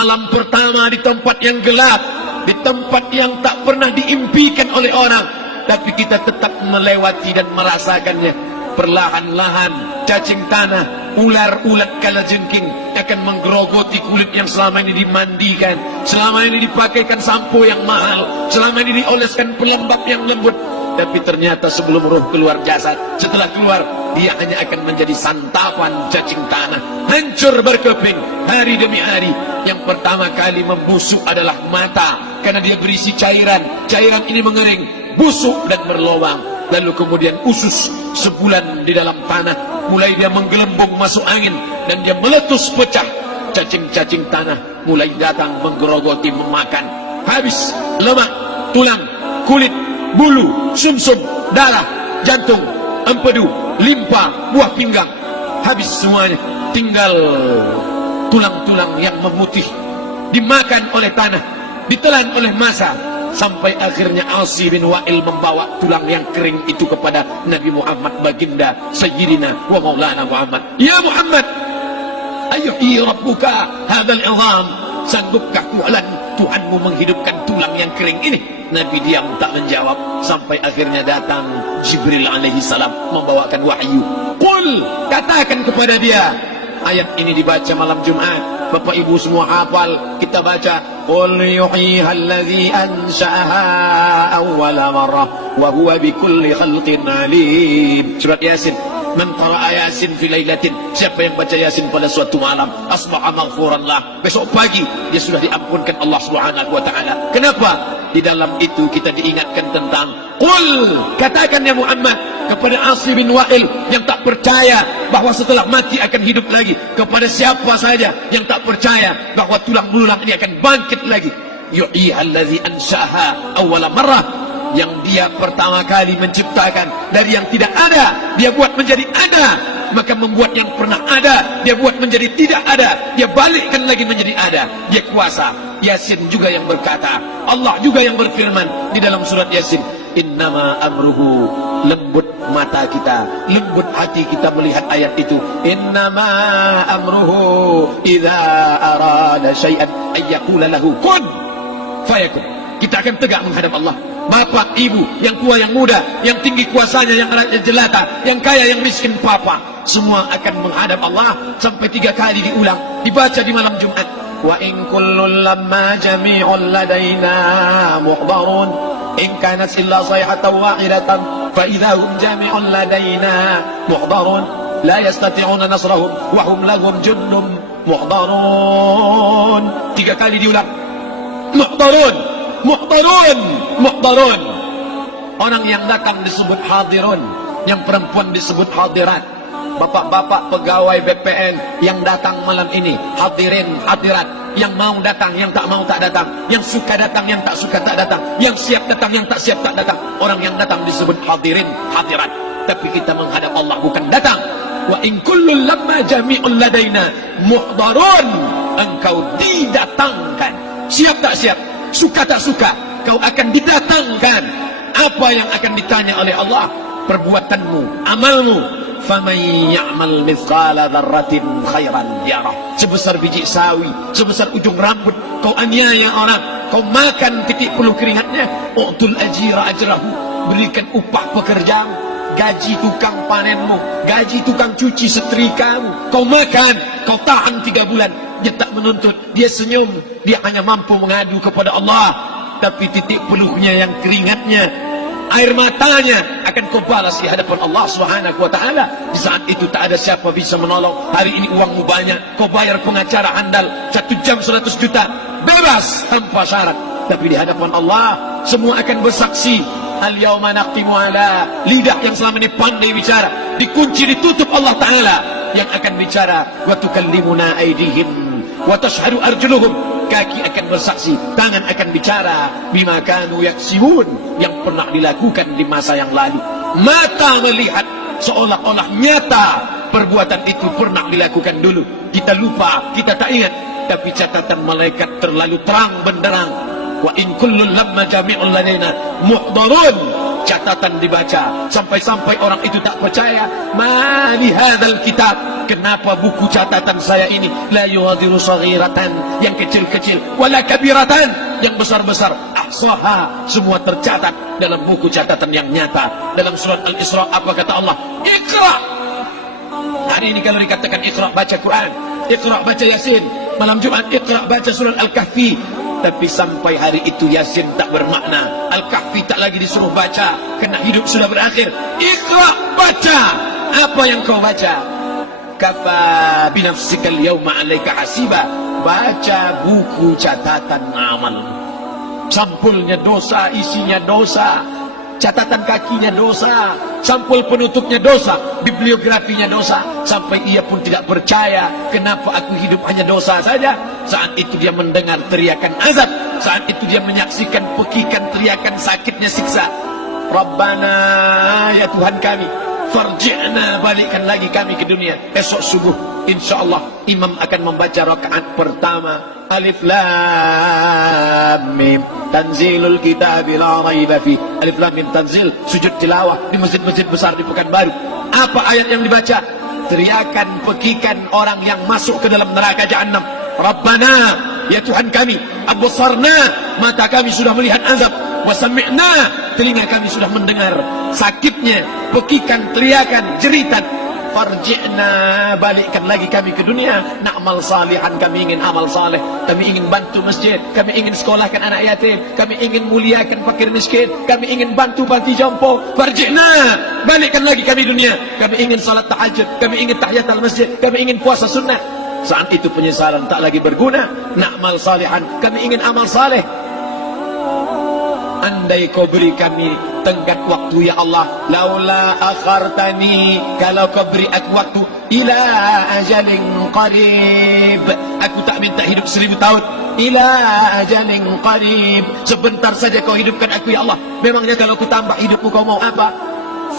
malam pertama di tempat yang gelap, di tempat yang tak pernah diimpikan oleh orang, tapi kita tetap melewati dan merasakannya. Perlahan-lahan cacing tanah, ular-ulat kalajengking akan menggerogoti kulit yang selama ini dimandikan, selama ini dipakaikan sampo yang mahal, selama ini dioleskan pelembab yang lembut. Tapi ternyata sebelum roh keluar jasad, setelah keluar, dia hanya akan menjadi santapan cacing tanah, hancur berkeping hari demi hari. Yang pertama kali membusuk adalah mata, karena dia berisi cairan. Cairan ini mengering, busuk dan berlubang. Lalu kemudian usus sebulan di dalam tanah, mulai dia menggelembung masuk angin dan dia meletus pecah. Cacing-cacing tanah mulai datang menggerogoti, memakan. Habis lemak, tulang, kulit, bulu, sumsum, darah, jantung, empedu, limpa, buah pinggang. Habis semuanya, tinggal tulang-tulang yang memutih, dimakan oleh tanah, ditelan oleh massa, sampai akhirnya Asi bin Wa'il membawa tulang yang kering itu kepada Nabi Muhammad, baginda Sayyidina wa Maulana Muhammad. Ya Muhammad, ayyuhi rabbuka hadzal izam, sanggupkah Tuhanmu menghidupkan tulang yang kering ini? Nabi diam tak menjawab, sampai akhirnya datang Jibril alaihi salam membawakan wahyu. Qul, katakan kepada dia. Ayat ini dibaca malam Jumat. Bapak Ibu semua hafal, kita baca qul yuhyiha allazi ansha'aha awwala marrah wa huwa bikulli khalqin alim. Surat Yasin. Man qara'a Yasin fi lailatin, siapa yang baca Yasin pada suatu malam, asbaha maghfuran lah, besok pagi dia sudah diampunkan Allah Subhanahu wa taala. Kenapa? Di dalam itu kita diingatkan tentang qul, katakan ya Muhammad kepada Asi bin Wa'il yang tak percaya bahwa setelah mati akan hidup lagi, kepada siapa saja yang tak percaya bahwa tulang belulang ini akan bangkit lagi. Yu'ihal ladzi ansha'aha awwala marrah, yang dia pertama kali menciptakan dari yang tidak ada, dia buat menjadi ada. Maka membuat yang pernah ada, dia buat menjadi tidak ada, dia balikkan lagi menjadi ada. Dia kuasa. Yasin juga yang berkata, Allah juga yang berfirman di dalam surat Yasin, innama amruhu, lembut mata kita, lembut hati kita melihat ayat itu. Innama amruhu idza arada syai'an ayyaqula lahu kun fayakun. Kita akan tegak menghadap Allah. Bapak, ibu, yang tua, yang muda, yang tinggi kuasanya, yang jelata, yang kaya, yang miskin, papa, semua akan menghadap Allah. Sampai 3 kali diulang, dibaca di malam Jumat. Wa in kullun lamma jami'un ladaina muhdarun in kanat illa sayhatan wahidatan fa idza hum jami'un ladaina muhdarun la yastati'una nasrahum wa hum lahum jundum muhdarun. 3 kali diulang. Muhdarun, muhdarun, muhdarun. Orang yang datang disebut hadirun, yang perempuan disebut hadirat. Bapak-bapak pegawai BPN yang datang malam ini, hadirin, hadirat, yang mau datang, yang tak mau tak datang, yang suka datang, yang tak suka tak datang, yang siap datang, yang tak siap tak datang. Orang yang datang disebut hadirin, hadirat. Tapi kita menghadap Allah bukan datang. Wa in kullun lamma jami'un ladaina muhdarun. Engkau didatangkan, siap tak siap, suka tak suka, kau akan didatangkan. Apa yang akan ditanya oleh Allah? Perbuatanmu, amalmu. Faman ya'mal mithqala dzarratin khairan yarah. Sebesar biji sawi, sebesar ujung rambut, kau aniaya orang, kau makan titik puluh keringatnya. U'tul ajira ajrahu, berikan upah pekerjamu, gaji tukang panenmu, gaji tukang cuci setrikamu. Kau makan, kau tahan 3 bulan, dia tak menuntut, dia senyum, dia hanya mampu mengadu kepada Allah. Tapi titik peluhnya yang keringatnya, air matanya akan kau balas di hadapan Allah Subhanahu wa taala. Di saat itu tak ada siapa bisa menolong. Hari ini uangmu banyak, kau bayar pengacara handal 1 jam 100 juta, bebas tanpa syarat. Tapi di hadapan Allah semua akan bersaksi. Al-yawma naqtimu ala, lidah yang selama ini pandai bicara dikunci, ditutup Allah taala yang akan bicara. Wa tukallimuna aydihim wa tashhadu arjuluhum, kaki akan bersaksi, tangan akan bicara. Bima kanu yaksibun, yang pernah dilakukan di masa yang lalu. Mata melihat seolah-olah nyata perbuatan itu pernah dilakukan dulu. Kita lupa, kita tak ingat. Tapi catatan malaikat terlalu terang benderang. Wa in kullun lamma jami'un ladaina muhdarun. catatan dibaca, sampai-sampai orang itu tak percaya. Ma li hadzal kitab, kenapa buku catatan saya ini la yughadiru saghiratan, yang kecil-kecil, wala kabiratan, yang besar-besar, ahsaha, semua tercatat dalam buku catatan yang nyata. Dalam surat Al-Isra apa kata Allah? Iqra. Hari ini kalau dikatakan Iqra, baca Quran, Iqra baca Yasin, malam Jumat Iqra baca surat Al-Kahfi, tapi sampai hari itu Yasin tak bermakna, Al-Kahfi tak lagi disuruh baca, kerana hidup sudah berakhir. Iqra, baca. Apa yang kau baca? Kafa binafsikal yawma alaika hasiba, baca buku catatan amal. Sampulnya dosa, isinya dosa, catatan kakinya dosa, sampul penutupnya dosa, bibliografinya dosa. Sampai ia pun tidak percaya, kenapa aku hidup hanya dosa saja. Saat itu dia mendengar teriakan azab, saat itu dia menyaksikan pekikan teriakan sakitnya siksa. Rabbana, ya Tuhan kami, farji'na, balikkan lagi kami ke dunia. Esok subuh insyaallah imam akan membaca rakaat pertama. Alif Lam Mim, tanzilul kitab la raiba fi. Alif Lam Mim tanzil, sujud tilawah di masjid-masjid besar di Pekanbaru. Apa ayat yang dibaca? Teriakan pekikan orang yang masuk ke dalam neraka Jahannam. Rabbana, ya Tuhan kami, absarna, mata kami sudah melihat azab, wa sami'na, telinga kami sudah mendengar sakitnya pekikan teriakan jeritan. Farji'na, balikkan lagi kami ke dunia. Na'mal salihan, kami ingin amal saleh, kami ingin bantu masjid, kami ingin sekolahkan anak yatim, kami ingin muliakan fakir miskin, kami ingin bantu panti jompo. Farji'na, balikkan lagi kami dunia. Kami ingin salat tahajud, kami ingin tahiyatul masjid, kami ingin puasa sunnah. Saat itu penyesalan tak lagi berguna. Na'mal salihan, kami ingin amal saleh. Andai kau beri kami tenggat waktu ya Allah, laula akhartani, kalau kau beri aku waktu, ila ajalin qarib, aku tak minta hidup 1000 tahun, ila ajalin qarib, sebentar saja kau hidupkan aku ya Allah. Memangnya kalau aku tambah hidupmu kau mau apa?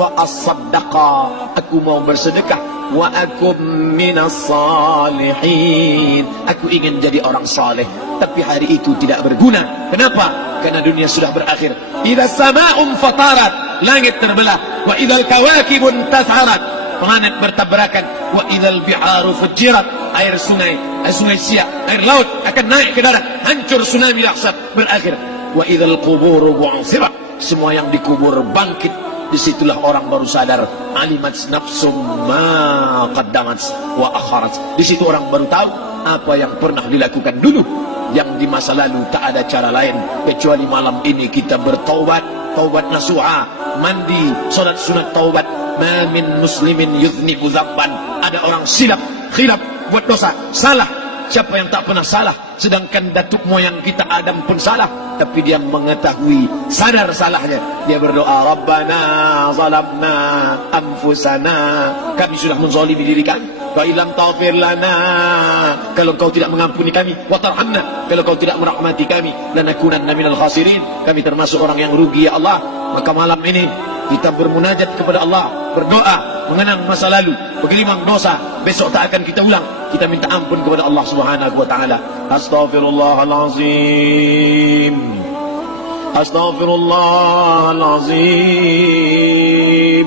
Fa as-saddaqa, aku mau bersedekah. Wa akum minas salihin, aku ingin jadi orang saleh. Tapi hari itu tidak berguna. Kenapa? Karena dunia sudah berakhir. Idza sama'un fatarat, langit terbelah. Wa idzal kawakibun tas'arat, planet bertabrakan. Wa idzal biharu fujirat, air sungai siak, air laut akan naik ke darat, hancur, tsunami dahsyat berakhir. Wa idzal quburu bu'sirat, semua yang dikubur bangkit. Disitulah orang baru sadar, alimat nafsum ma qaddamat wa akharat. Di situ orang baru tahu apa yang pernah dilakukan dulu, yang di masa lalu tak ada cara lain kecuali malam ini kita bertaubat, taubat nasuha, mandi, salat sunat taubat. Ma min muslimin yudhnibu dzamban, ada orang silap, khilaf, buat dosa, salah. Siapa yang tak pernah salah? Sedangkan datuk moyang kita Adam pun salah, tapi dia mengetahui, sadar salahnya. Dia berdoa, Rabbana zalamna anfusana, kami sudah menzalimi diri kami. Wa illam taghfir lana, kalau kau tidak mengampuni kami, wa tarhamna, kalau kau tidak merahmati kami, lanakunanna minal khasirin, kami termasuk orang yang rugi ya Allah. Maka malam ini kita bermunajat kepada Allah, berdoa, mengenang masa lalu, bergelimang dosa, besok tak akan kita ulang. Kita minta ampun kepada Allah Subhanahu wa taala. Astaghfirullahalazim, astaghfirullahalazim,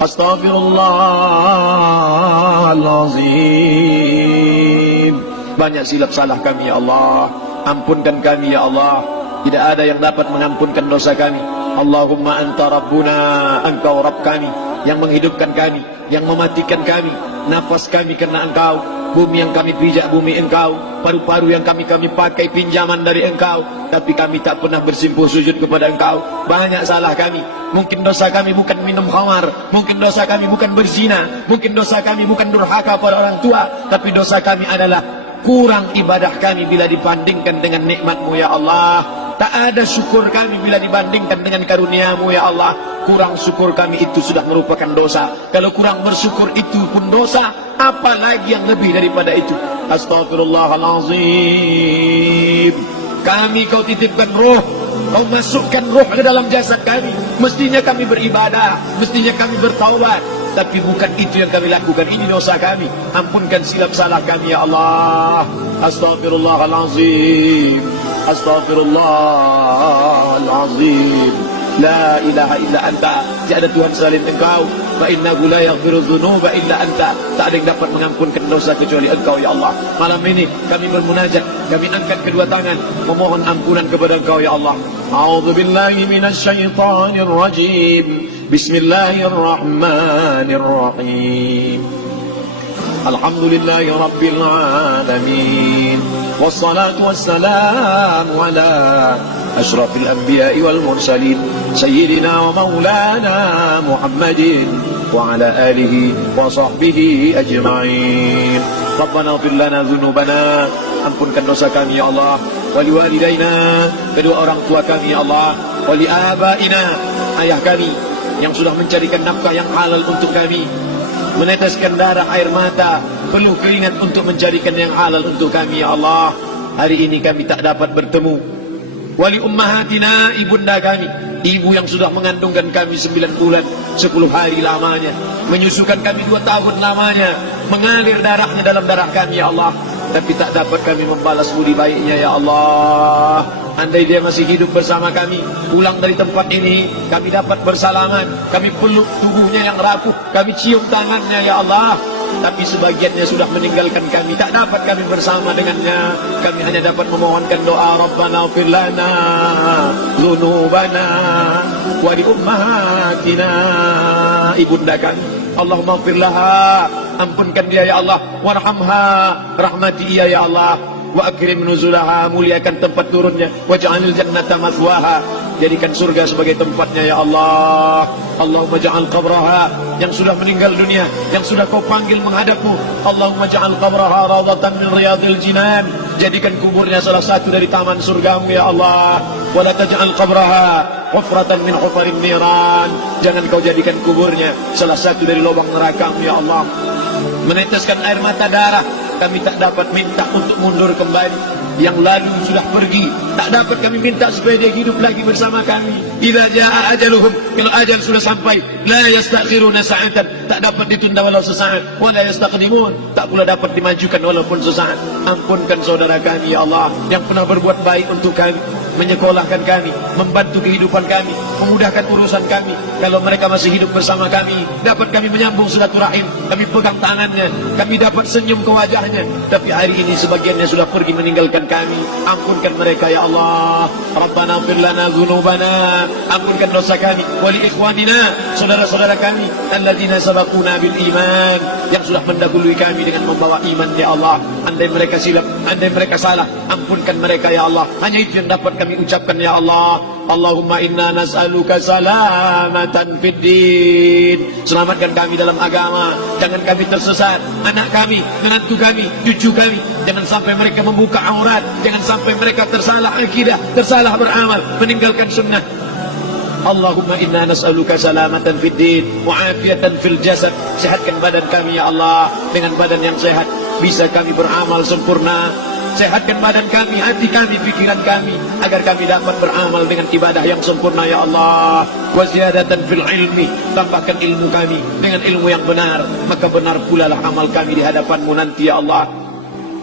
astaghfirullahalazim. Banyak silap salah kami ya Allah, ampunkan kami ya Allah. Tidak ada yang dapat mengampunkan dosa kami. Allahumma anta rabbuna, engkau Rabb kami, yang menghidupkan kami, yang mematikan kami, nafas kami karena engkau, bumi yang kami pijak bumi engkau, paru-paru yang kami pakai pinjaman dari engkau, tapi kami tak pernah bersimpuh sujud kepada engkau. Banyak salah kami. Mungkin dosa kami bukan minum khamar, mungkin dosa kami bukan berzina, mungkin dosa kami bukan durhaka pada orang tua, tapi dosa kami adalah kurang ibadah kami bila dibandingkan dengan nikmat-Mu ya Allah. Tak ada syukur kami bila dibandingkan dengan karunia-Mu ya Allah. Kurang syukur kami itu sudah merupakan dosa. Kalau kurang bersyukur itu pun dosa, apalagi yang lebih daripada itu. Astaghfirullahalazim. Kami kau titipkan roh, kau masukkan roh ke dalam jasad kami. Mestinya kami beribadah, mestinya kami bertaubat, tapi bukan itu yang kami lakukan. Ini dosa kami. Ampunkan silap salah kami ya Allah. Astaghfirullahalazim, astaghfirullahalazim, La ilaha illa anta, tiada Tuhan selain Engkau. Fa innahu la yaghfiru dzunuba illa anta, tak ada yang dapat mengampunkan dosa kecuali Engkau ya Allah. Malam ini kami bermunajat, kami angkat kedua tangan memohon ampunan kepada Engkau ya Allah. A'udzu billahi minasyaitonir rajim. Bismillahirrahmanirrahim. Alhamdulillahi rabbil alamin. Wassalatu wassalamu ala أشرف الأنبياء والمرسلين سيدنا ومولانا محمد وعلى آله وصحبه أجمعين. ربنا اغفر لنا ذنوبنا, ampunkan dosa kami ya Allah, waliwalidaina, kedua orang tua kami ya Allah, waliabaina, ayah kami yang sudah mencarikan nafkah yang halal untuk kami, meneteskan darah air mata, penuh keringat untuk mencarikan yang halal untuk kami ya Allah. Hari ini kami tak dapat bertemu. Wali ummahatina, ibunda kami, ibu yang sudah mengandungkan kami 9 bulan 10 hari lamanya, menyusukan kami 2 tahun lamanya, mengalir darahnya dalam darah kami ya Allah, tapi tak dapat kami membalas budi baiknya ya Allah. Andai dia masih hidup bersama kami, pulang dari tempat ini, kami dapat bersalaman, kami peluk tubuhnya yang rapuh, kami cium tangannya ya Allah. Tapi sebagiannya sudah meninggalkan kami, tak dapat kami bersama dengannya. Kami hanya dapat memohonkan doa, Rabbana ighfir lana dzunubana wa li ummahatina, ibunda kami, Allahumma ighfir laha, ampunkan dia ya Allah, warhamha, rahmati ia ya Allah, wa akrim nuzulaha, muliakan tempat turunnya, waj'alil jannata mathwaha, jadikan surga sebagai tempatnya ya Allah. Allahumma ja'al qabraha, yang sudah meninggal dunia, yang sudah kau panggil menghadapmu, Allahumma ja'al qabraha rawdatan min riyadil jinan, jadikan kuburnya salah satu dari taman surgamu ya Allah. Wa la taj'al qabraha hufratan min hufarin niran, jangan kau jadikan kuburnya salah satu dari lubang nerakamu ya Allah. Meneteskan air mata darah, kami tak dapat minta untuk mundur kembali. Yang lalu sudah pergi, tak dapat kami minta supaya dia hidup lagi bersama kami. Idza jaa ajaluhum, kalau ajal sudah sampai, la yastakhiruna sa'atan, tak dapat ditunda walau sesaat, wa la yastaqdimun, tak pula dapat dimajukan walaupun sesaat. Ampunkan saudara kami ya Allah, yang pernah berbuat baik untuk kami, menyekolahkan kami, membantu kehidupan kami, memudahkan urusan kami. Kalau mereka masih hidup bersama kami, dapat kami menyambung silaturahim, kami pegang tangannya, kami dapat senyum ke wajahnya. Tapi hari ini sebagiannya sudah pergi meninggalkan kami. Ampunkan mereka ya Allah. Rabbana ighfir lana dzunubana, ampunkan dosa kami, wali ikhwanina, saudara-saudara kami, alladzina sabaquna bil iman, yang sudah mendahului kami dengan membawa iman ya Allah. Andai mereka silap, andai mereka salah, ampunkan mereka ya Allah. Hanya itu yang dapat kami ucapkan ya Allah. Allahumma inna nas'aluka salamatan fid din, selamatkan kami dalam agama, jangan kami tersesat, anak kami, menantu kami, cucu kami, jangan sampai mereka membuka aurat, jangan sampai mereka tersalah akidah, tersalah beramal, meninggalkan sunnah. Allahumma inna nas'aluka salamatan fid din wa afiatan fil jasad, sehatkan badan kami ya Allah, dengan badan yang sehat bisa kami beramal sempurna. Sehatkan badan kami, hati kami, pikiran kami, agar kami dapat beramal dengan ibadah yang sempurna ya Allah. Wa ziyadatan fil ilmi, tambahkan ilmu kami dengan ilmu yang benar, maka benar pula lah amal kami di hadapanmu nanti ya Allah.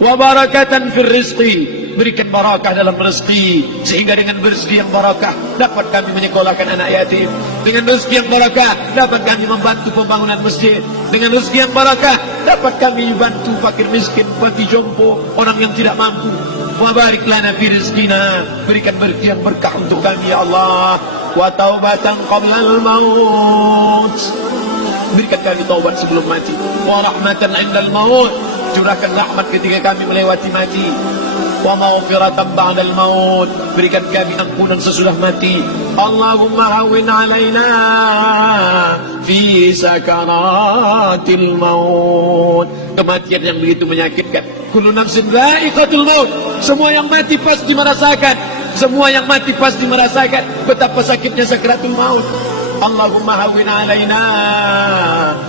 Wa barakatan fil rizqi, berikan barakah dalam rezeki, sehingga dengan rezeki yang barakah dapat kami menyekolahkan anak yatim, dengan rezeki yang barakah dapat kami membantu pembangunan masjid, dengan rezeki yang barakah dapat kami bantu fakir miskin, panti jompo, orang yang tidak mampu. Wa barik lana fi rizqina, berikan rezeki yang berkah untuk kami ya Allah. Wa taubatan qabla al-maut, berikan kami taubat sebelum mati. Wa rahmatan 'indal maut, curahkan rahmat ketika kami melewati mati. Wa maghfiratan ba'dal maut, berikan kami ampunan sesudah mati. Allahumma hawwin 'alaina fi sakaratil maut, kematian yang begitu menyakitkan. Kullu nafsin dha'iqatul maut, semua yang mati pasti merasakan, semua yang mati pasti merasakan betapa sakitnya sakaratul maut. Allahumma hawwin 'alaina,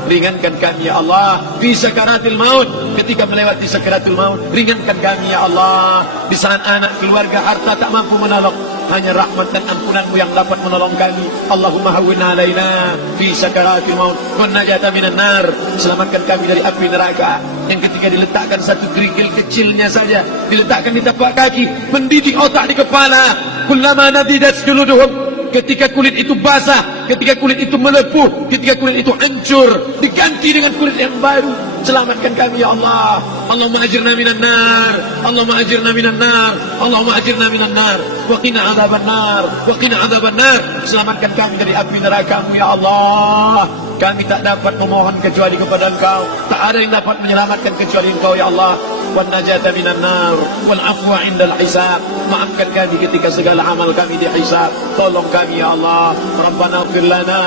ringankan kami ya Allah fi sakaratil maut, ketika melewati sakaratul maut, ringankan kami ya Allah. Di saat anak, keluarga, harta tak mampu menolong, hanya rahmat dan ampunanmu yang dapat menolong kami. Allahumma hawwin 'alaina fi sakaratil maut wa najata minan nar, selamatkan kami dari api neraka yang ketika diletakkan satu kerikil kecilnya saja, diletakkan di tapak kaki, mendidik otak di kepala. Kullama nadidat juluduhum ketika kulit itu basah, ketika kulit itu melepuh, ketika kulit itu hancur, diganti dengan kulit yang baru. Selamatkan kami ya Allah. Allahumma ajirna minan nar, Allahumma ajirna minan nar, Allahumma ajirna minan nar, wa qina adzaban nar, wa qina adzaban nar. Selamatkan kami dari api neraka-Mu ya Allah. Kami tak dapat memohon kecuali kepada Engkau. Tak ada yang dapat menyelamatkan kecuali Engkau ya Allah. Wan najata minan nar wal afwa indal hisab. Maafkan kami ketika segala amal kami dihisab. Tolong kami ya Allah. Rabbana ighfir lana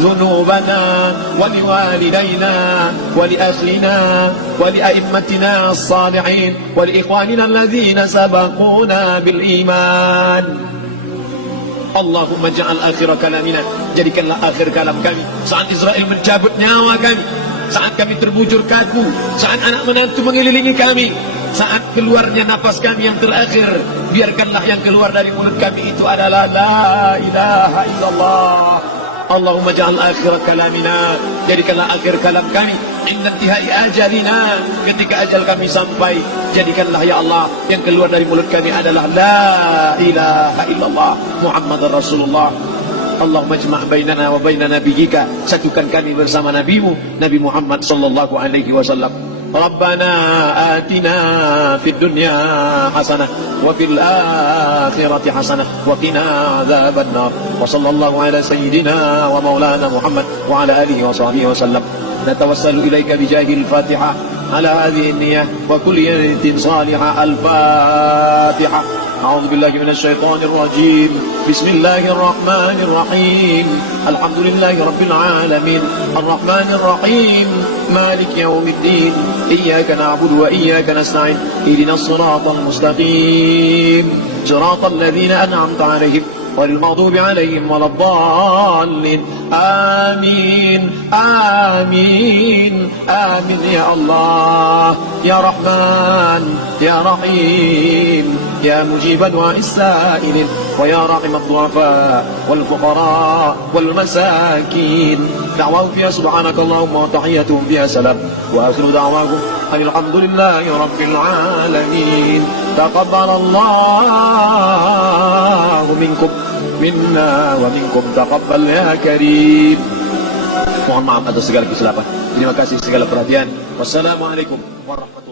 dzunubana wa liwalidayna wa li ahlina wa li a'immatina as-salihin wa li ikhwanina alladhina sabaquna bil iman. Allahumma ja'al akhir kalamina, jadikanlah akhir kalam kami saat Israel mencabut nyawa kami, saat kami terbujur kaku, saat anak menantu mengelilingi kami, saat keluarnya nafas kami yang terakhir, biarkanlah yang keluar dari mulut kami itu adalah la ilaha illallah. Allahumma ja'al akhir kalamina, jadikanlah akhir kalam kami inda intihai ajalina, ketika ajal kami sampai, jadikanlah ya Allah yang keluar dari mulut kami adalah la ilaha illallah Muhammadar Rasulullah. Allahumma jma' bainana wa baina nabiyyika, satukan kami bersama nabimu Nabi Muhammad sallallahu alaihi wasallam. Rabbana atina fid dunya hasanah wa fil akhirati hasanah wa qina adzaban nar. Wa sallallahu ala sayyidina wa maulana Muhammad wa ala alihi wa sahbihi wa sallam. Natawassalu ilaika bijahil Fatihah ala hadhihi an-niyyah wa kulli niyatin salihah. Al-Fatihah. أعوذ بالله من الشيطان الرجيم. بسم الله الرحمن الرحيم. الحمد لله رب العالمين الرحمن الرحيم مالك يوم الدين إياك نعبد وإياك نستعين اهدنا الصراط المستقيم صراط الذين أنعمت عليهم غير المغضوب عليهم ولا الضالين. آمين آمين آمين يا الله يا رحمن يا رحيم يا مجيب دعاء السائلين ويا راحم الضعفاء والفقراء والمساكين. دعواهم فيها سبحانك اللهم وتحياتهم فيها سلام وآخر دعواهم أن الحمد لله رب العالمين. تقبل الله منكم منا ومنكم تقبل يا كريم. Mohon maaf atas segala kesilapan. Terima kasih segala perhatian. Wassalamualaikum warahmatullahi wabarakatuh.